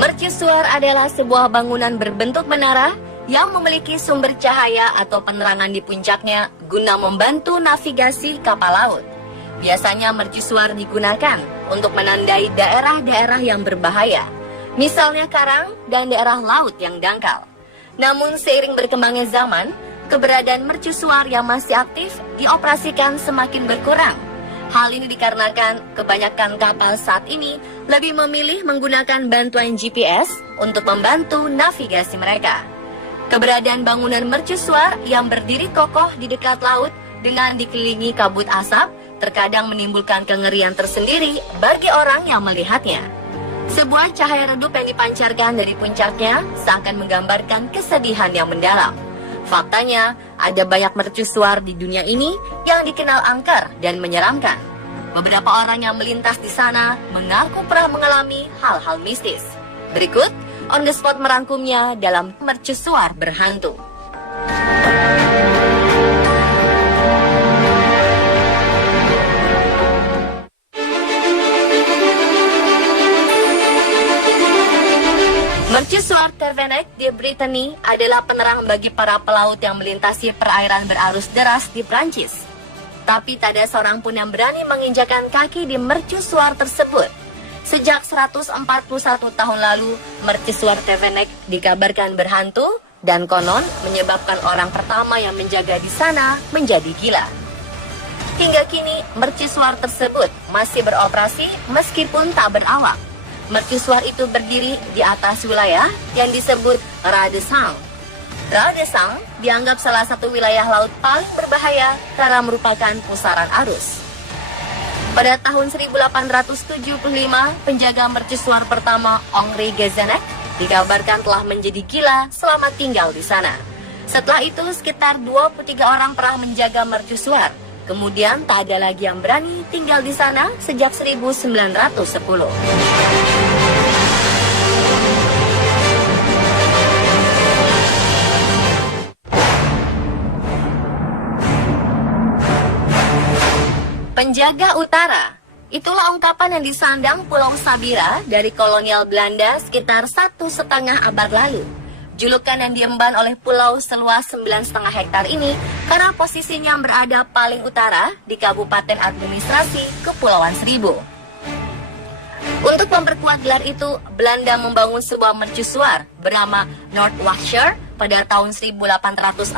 Mercusuar adalah sebuah bangunan berbentuk menara yang memiliki sumber cahaya atau penerangan di puncaknya guna membantu navigasi kapal laut. Biasanya mercusuar digunakan untuk menandai daerah-daerah yang berbahaya, misalnya karang dan daerah laut yang dangkal. Namun seiring berkembangnya zaman, keberadaan mercusuar yang masih aktif dioperasikan semakin berkurang. Hal ini dikarenakan kebanyakan kapal saat ini lebih memilih menggunakan bantuan GPS untuk membantu navigasi mereka. Keberadaan bangunan mercusuar yang berdiri kokoh di dekat laut dengan dikelilingi kabut asap terkadang menimbulkan kengerian tersendiri bagi orang yang melihatnya. Sebuah cahaya redup yang dipancarkan dari puncaknya seakan menggambarkan kesedihan yang mendalam. Faktanya, ada banyak mercusuar di dunia ini yang dikenal angker dan menyeramkan. Beberapa orang yang melintas di sana mengaku pernah mengalami hal-hal mistis. Berikut, On The Spot merangkumnya dalam Mercusuar Berhantu. Mercusuar Tervenek di Brittany adalah penerang bagi para pelaut yang melintasi perairan berarus deras di Prancis. Tapi tak ada seorang pun yang berani menginjakan kaki di mercusuar tersebut. Sejak 141 tahun lalu, mercusuar Tervenek dikabarkan berhantu dan konon menyebabkan orang pertama yang menjaga di sana menjadi gila. Hingga kini, mercusuar tersebut masih beroperasi meskipun tak berawak. Mercusuar itu berdiri di atas wilayah yang disebut Radesang. Radesang dianggap salah satu wilayah laut paling berbahaya karena merupakan pusaran arus. Pada tahun 1875, penjaga mercusuar pertama Henri Gezenek dikabarkan telah menjadi gila selama tinggal di sana. Setelah itu, sekitar 23 orang pernah menjaga mercusuar. Kemudian tak ada lagi yang berani tinggal di sana sejak 1910. Penjaga Utara. Itulah ungkapan yang disandang Pulau Sabira dari kolonial Belanda sekitar 1,5 abad lalu. Julukan yang diemban oleh pulau seluas 9,5 hektar ini karena posisinya berada paling utara di Kabupaten Administrasi Kepulauan Seribu. Untuk memperkuat gelar itu, Belanda membangun sebuah mercusuar bernama North Warkshire pada tahun 1869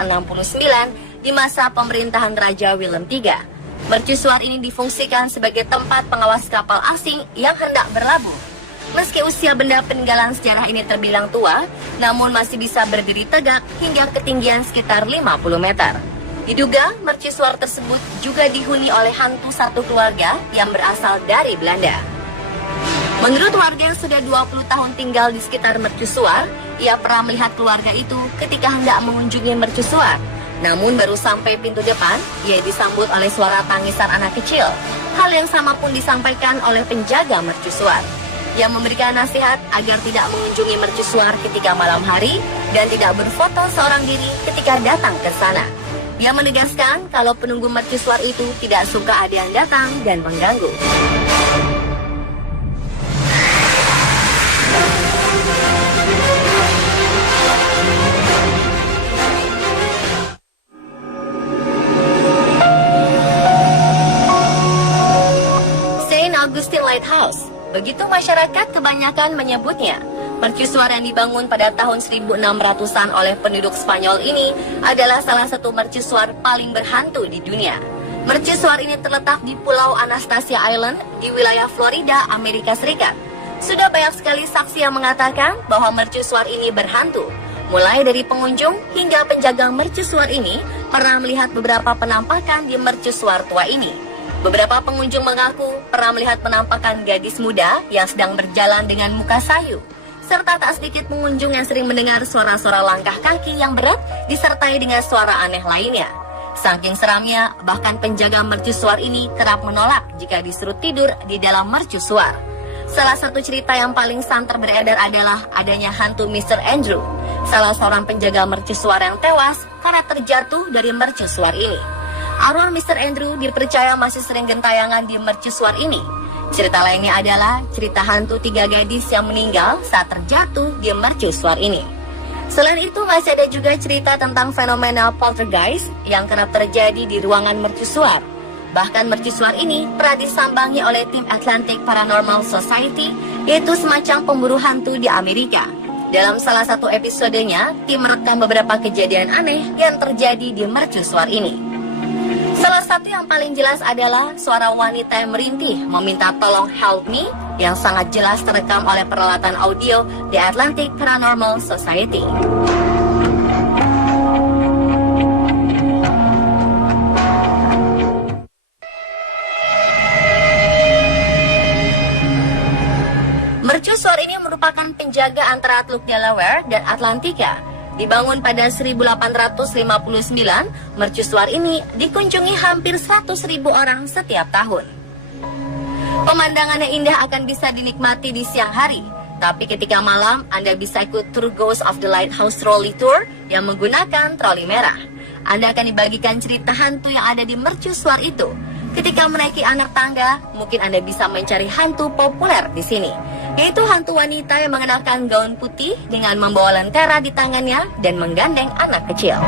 di masa pemerintahan Raja Willem III. Mercusuar ini difungsikan sebagai tempat pengawas kapal asing yang hendak berlabuh. Meski usia benda peninggalan sejarah ini terbilang tua, namun masih bisa berdiri tegak hingga ketinggian sekitar 50 meter. Diduga, mercusuar tersebut juga dihuni oleh hantu satu keluarga yang berasal dari Belanda. Menurut warga yang sudah 20 tahun tinggal di sekitar mercusuar, ia pernah melihat keluarga itu ketika hendak mengunjungi mercusuar. Namun baru sampai pintu depan, ia disambut oleh suara tangisan anak kecil. Hal yang sama pun disampaikan oleh penjaga mercusuar, yang memberikan nasihat agar tidak mengunjungi mercusuar ketika malam hari dan tidak berfoto seorang diri ketika datang ke sana. Ia menegaskan kalau penunggu mercusuar itu tidak suka ada yang datang dan mengganggu. Saint Augustine Lighthouse. Begitu masyarakat kebanyakan menyebutnya. Mercusuar yang dibangun pada tahun 1600-an oleh penduduk Spanyol ini adalah salah satu mercusuar paling berhantu di dunia. Mercusuar ini terletak di Pulau Anastasia Island di wilayah Florida, Amerika Serikat. Sudah banyak sekali saksi yang mengatakan bahwa mercusuar ini berhantu. Mulai dari pengunjung hingga penjaga mercusuar ini pernah melihat beberapa penampakan di mercusuar tua ini. Beberapa pengunjung mengaku pernah melihat penampakan gadis muda yang sedang berjalan dengan muka sayu. Serta tak sedikit pengunjung yang sering mendengar suara-suara langkah kaki yang berat disertai dengan suara aneh lainnya. Saking seramnya, bahkan penjaga mercusuar ini kerap menolak jika disuruh tidur di dalam mercusuar. Salah satu cerita yang paling santer beredar adalah adanya hantu Mr. Andrew, salah seorang penjaga mercusuar yang tewas karena terjatuh dari mercusuar ini. Arwah Mr. Andrew dipercaya masih sering gentayangan di mercusuar ini. Cerita lainnya adalah cerita hantu 3 gadis yang meninggal saat terjatuh di mercusuar ini. Selain itu masih ada juga cerita tentang fenomena poltergeist yang kerap terjadi di ruangan mercusuar. Bahkan mercusuar ini pernah disambangi oleh tim Atlantic Paranormal Society, yaitu semacam pemburu hantu di Amerika. Dalam salah satu episodenya, tim merekam beberapa kejadian aneh yang terjadi di mercusuar ini. Salah satu yang paling jelas adalah suara wanita yang merintih meminta tolong help me yang sangat jelas terekam oleh peralatan audio di Atlantic Paranormal Society. Mercusuar ini merupakan penjaga antara Teluk Delaware dan Atlantika. Dibangun pada 1859, mercusuar ini dikunjungi hampir 100.000 orang setiap tahun. Pemandangannya indah akan bisa dinikmati di siang hari, tapi ketika malam Anda bisa ikut tour Ghost of the Lighthouse Trolley Tour yang menggunakan troli merah. Anda akan dibagikan cerita hantu yang ada di mercusuar itu. Ketika menaiki anak tangga, mungkin Anda bisa mencari hantu populer di sini, yaitu hantu wanita yang mengenakan gaun putih dengan membawa lentera di tangannya dan menggandeng anak kecil.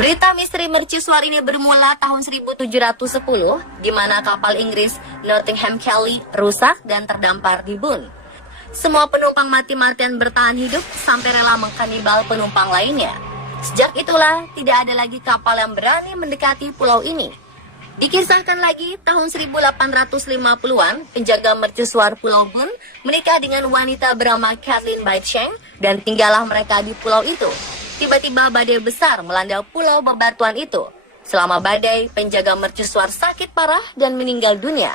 Berita misteri mercusuar ini bermula tahun 1710, di mana kapal Inggris Nottingham Kelly rusak dan terdampar di Bun. Semua penumpang mati-matian bertahan hidup sampai rela mengkanibal penumpang lainnya. Sejak itulah tidak ada lagi kapal yang berani mendekati pulau ini. Dikisahkan lagi tahun 1850-an, penjaga mercusuar Pulau Bun menikah dengan wanita bernama Kathleen Baicheng dan tinggallah mereka di pulau itu. Tiba-tiba badai besar melanda pulau bebatuan itu. Selama badai, penjaga mercusuar sakit parah dan meninggal dunia.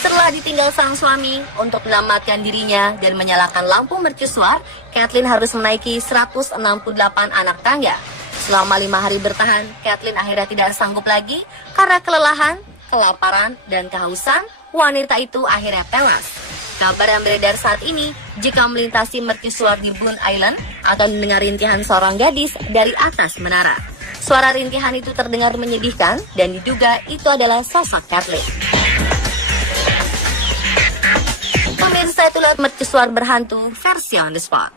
Setelah ditinggal sang suami untuk menyelamatkan dirinya dan menyalakan lampu mercusuar, Kathleen harus menaiki 168 anak tangga. Selama 5 hari bertahan, Kathleen akhirnya tidak sanggup lagi karena kelelahan, kelaparan, dan kehausan. Wanita itu akhirnya tewas. Kabar yang beredar saat ini, jika melintasi mercusuar di Boone Island, akan mendengar rintihan seorang gadis dari atas menara. Suara rintihan itu terdengar menyedihkan dan diduga itu adalah sosok Kathleen. Pemirsa, itulah mercusuar berhantu versi on the spot.